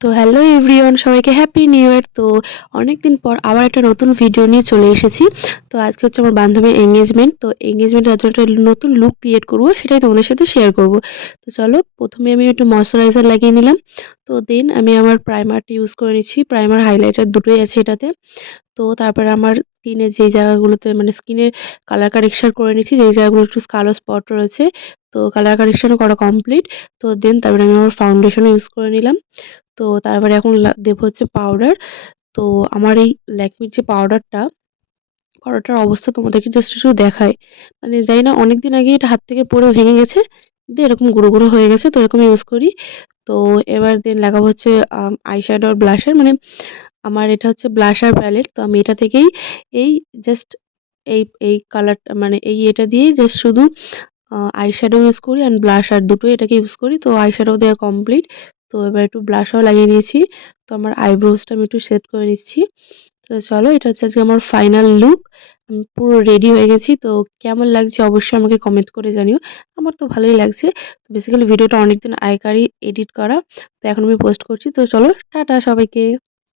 তো hello everyone, সবাইকে happy new year. তো অনেকদিন পর আবার একটা নতুন ভিডিও নিয়ে চলে এসেছি। তো আজকে হচ্ছে আমার বান্ধবীর এঙ্গেজমেন্ট। তো এঙ্গেজমেন্টের জন্য একটা নতুন লুক ক্রিয়েট করব, সেটাই তোমাদের সাথে শেয়ার করব। তো চলো, প্রথমে আমি একটু ময়শ্চারাইজার লাগিয়ে নিলাম। তো দেন আমি আমার প্রাইমারটি ইউজ করে নিচ্ছি। প্রাইমার হাইলাইটার দুটোই আছে এটাতে। তো তারপরে আমার স্কিনের যেই জায়গাগুলোতে মানে স্কিনের কালার কারেকশন করে নিচ্ছি, যেই জায়গাগুলো একটু কালো স্পট রয়েছে। তো কালার কারেকশনও করা কমপ্লিট। তো দেন তারপরে আমি আমার ফাউন্ডেশনও ইউজ করে নিলাম। তো তারপরে এখন দেবো হচ্ছে পাউডার। তো আমার এই ল্যাকমির যে পাউডারটার অবস্থা তোমাদেরকে জাস্ট একটু দেখাই। মানে জানি না, অনেকদিন আগে এটা হাত থেকে পড়ে ভেঙে গেছে। দিয়ে এরকম গুঁড়ো, গুঁড়ো হয়ে গেছে। তো এরকম ইউজ করি। তো এবার দেন লাগাবো হচ্ছে আইশ্যাডো আর ব্লাশার। মানে আমার এটা হচ্ছে ব্লাশার প্যালেট। তো আমি এটা থেকেই এই জাস্ট এই কালারটা মানে এটা দিয়েই জাস্ট শুধু আইশ্যাডো ইউজ করি অ্যান্ড ব্লাশার দুটোই এটাকে ইউজ করি। তো আইশ্যাডো দেওয়া কমপ্লিট। তো এবার একটু ব্লাশও লাগিয়ে নিয়েছি। তো আমার আইব্রোজটা আমি একটু সেট করে নিচ্ছি। তো চলো, এটা হচ্ছে আজকে আমার ফাইনাল লুক। আমি পুরো রেডি হয়ে গেছি। তো কেমন লাগছে অবশ্যই আমাকে কমেন্ট করে জানিও। আমার তো ভালোই লাগছে। তো বেসিক্যালি ভিডিওটা অনেকদিন আগেকারই এডিট করা। তো এখন আমি পোস্ট করছি। তো চলো, টাটা সবাইকে।